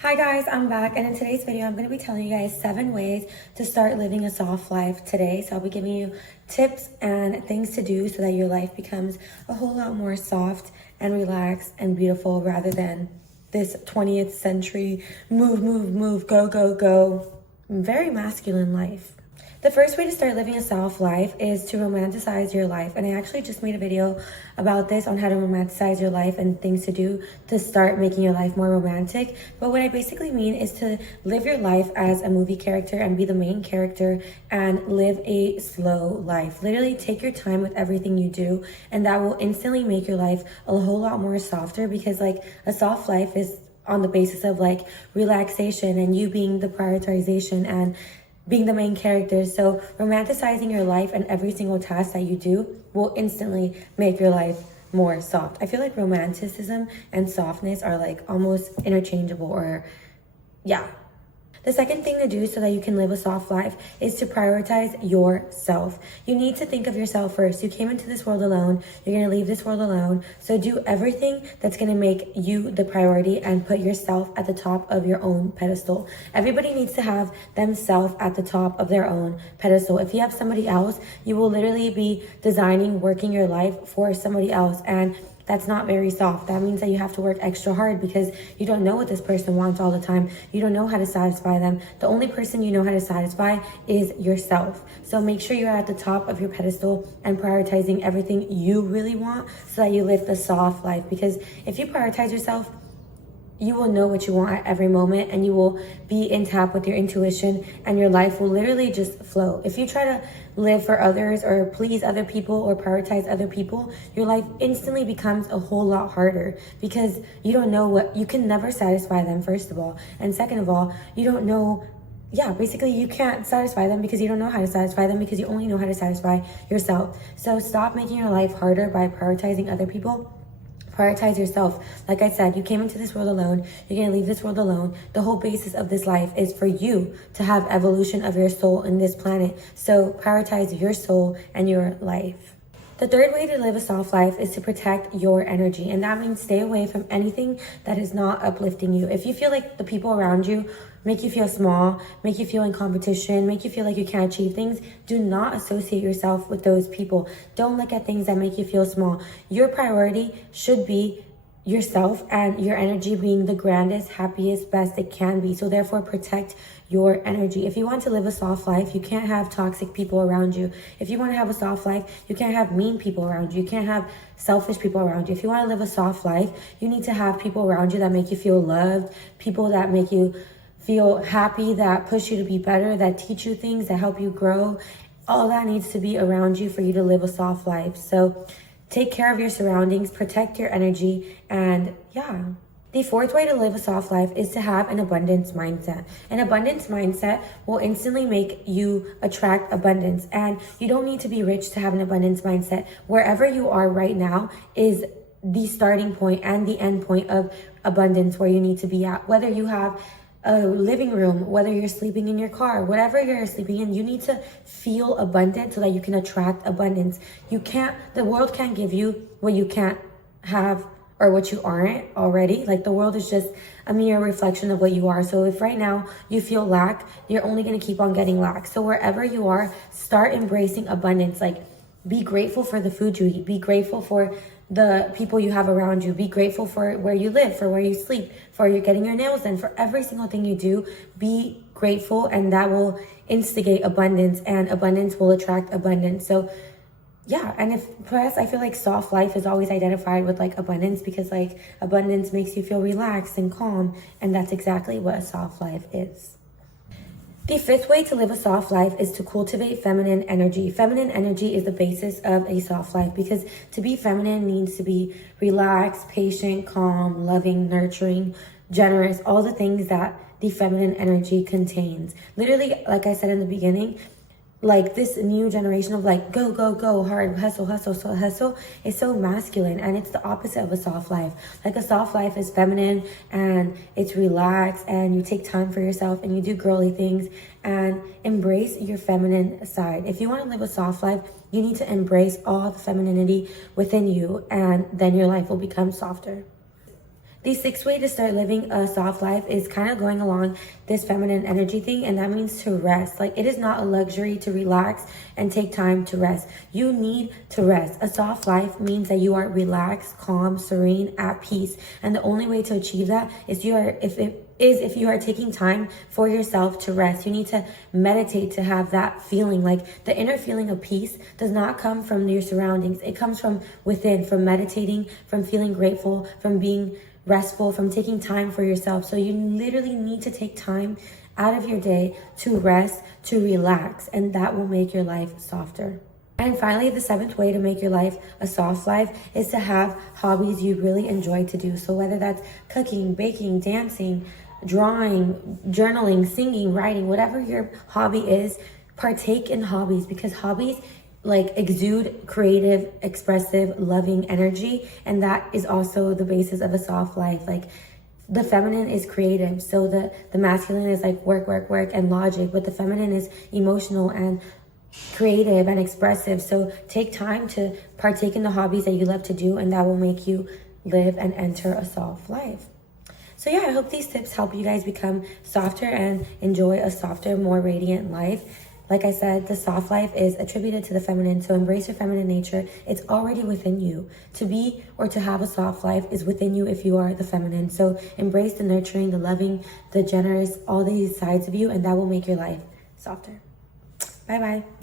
Hi guys, I'm back, and in today's video I'm going to be telling you guys 7 ways to start living a soft life today. So I'll be giving you tips and things to do so that your life becomes a whole lot more soft and relaxed and beautiful rather than this 20th century move, go, very masculine life. The first way to start living a soft life is to romanticize your life. And I actually just made a video about this on how to romanticize your life and things to do to start making your life more romantic. But what I basically mean is to live your life as a movie character and be the main character and live a slow life. Literally take your time with everything you do, and that will instantly make your life a whole lot more softer, because like a soft life is on the basis of like relaxation and you being the prioritization and being the main character. So romanticizing your life and every single task that you do will instantly make your life more soft. I feel like romanticism and softness are like almost interchangeable, or yeah. The second thing to do so that you can live a soft life is to prioritize yourself. You need to think of yourself first. You came into this world alone. You're going to leave this world alone. So do everything that's going to make you the priority and put yourself at the top of your own pedestal. Everybody needs to have themselves at the top of their own pedestal. If you have somebody else, you will literally be designing, working your life for somebody else. And that's not very soft. That means that you have to work extra hard because you don't know what this person wants all the time. You don't know how to satisfy them. The only person you know how to satisfy is yourself. So make sure you're at the top of your pedestal and prioritizing everything you really want so that you live the soft life. Because if you prioritize yourself, you will know what you want at every moment, and you will be in tap with your intuition, and your life will literally just flow. If you try to live for others or please other people or prioritize other people, your life instantly becomes a whole lot harder because you don't know what, you can never satisfy them, first of all. And second of all, you don't know, basically you can't satisfy them because you don't know how to satisfy them, because you only know how to satisfy yourself. So stop making your life harder by prioritizing other people. Prioritize yourself. Like I said, you came into this world alone. You're going to leave this world alone. The whole basis of this life is for you to have evolution of your soul in this planet. So prioritize your soul and your life. The third way to live a soft life is to protect your energy. And that means stay away from anything that is not uplifting you. If you feel like the people around you make you feel small, make you feel in competition, make you feel like you can't achieve things, do not associate yourself with those people. Don't look at things that make you feel small. Your priority should be yourself and your energy being the grandest, happiest, best it can be. So therefore, protect your energy. If you want to live a soft life, you can't have toxic people around you. If you want to have a soft life, you can't have mean people around you. You can't have selfish people around you. If you want to live a soft life, you need to have people around you that make you feel loved, people that make you feel happy, that push you to be better, that teach you things, that help you grow. All that needs to be around you for you to live a soft life. So take care of your surroundings, protect your energy, and yeah. The fourth way to live a soft life is to have an abundance mindset. An abundance mindset will instantly make you attract abundance. And you don't need to be rich to have an abundance mindset. Wherever you are right now is the starting point and the end point of abundance, where you need to be at. Whether you have a living room, whether you're sleeping in your car, whatever you're sleeping in, you need to feel abundant so that you can attract abundance. The world can't give you what you can't have or what you aren't already. Like, the world is just a mere reflection of what you are. So if right now you feel lack, you're only going to keep on getting lack. So wherever you are, start embracing abundance. Like, be grateful for the food you eat. Be grateful for the people you have around you. Be grateful for where you live, for where you sleep, for you getting your nails done, for every single thing you do. Be grateful, and that will instigate abundance, and abundance will attract abundance. So yeah, and plus I feel like soft life is always identified with like abundance, because like abundance makes you feel relaxed and calm, and that's exactly what a soft life is. The fifth way to live a soft life is to cultivate feminine energy. Feminine energy is the basis of a soft life, because to be feminine means to be relaxed, patient, calm, loving, nurturing, generous, all the things that the feminine energy contains. Literally, like I said in the beginning, like this new generation of like go hard, hustle is so masculine, and it's the opposite of a soft life. Like, a soft life is feminine and it's relaxed, and you take time for yourself and you do girly things and embrace your feminine side. If you want to live a soft life, you need to embrace all the femininity within you, and then your life will become softer. The 6th way to start living a soft life is kind of going along this feminine energy thing, and that means to rest. Like, it is not a luxury to relax and take time to rest. You need to rest. A soft life means that you are relaxed, calm, serene, at peace. And the only way to achieve that is if you are taking time for yourself to rest. You need to meditate to have that feeling. Like, the inner feeling of peace does not come from your surroundings. It comes from within, from meditating, from feeling grateful, from being restful, from taking time for yourself. So you literally need to take time out of your day to rest, to relax, and that will make your life softer. And finally, the 7th way to make your life a soft life is to have hobbies you really enjoy to do. So whether that's cooking, baking, dancing, drawing, journaling, singing, writing, whatever your hobby is, partake in hobbies, because hobbies like exude creative, expressive, loving energy, and that is also the basis of a soft life. Like, the feminine is creative, so the masculine is like work, work, work, and logic, but the feminine is emotional and creative and expressive. So take time to partake in the hobbies that you love to do, and that will make you live and enter a soft life. So yeah, I hope these tips help you guys become softer and enjoy a softer, more radiant life. Like I said, the soft life is attributed to the feminine, so embrace your feminine nature. It's already within you. To be or to have a soft life is within you if you are the feminine. So embrace the nurturing, the loving, the generous, all these sides of you, and that will make your life softer. Bye-bye.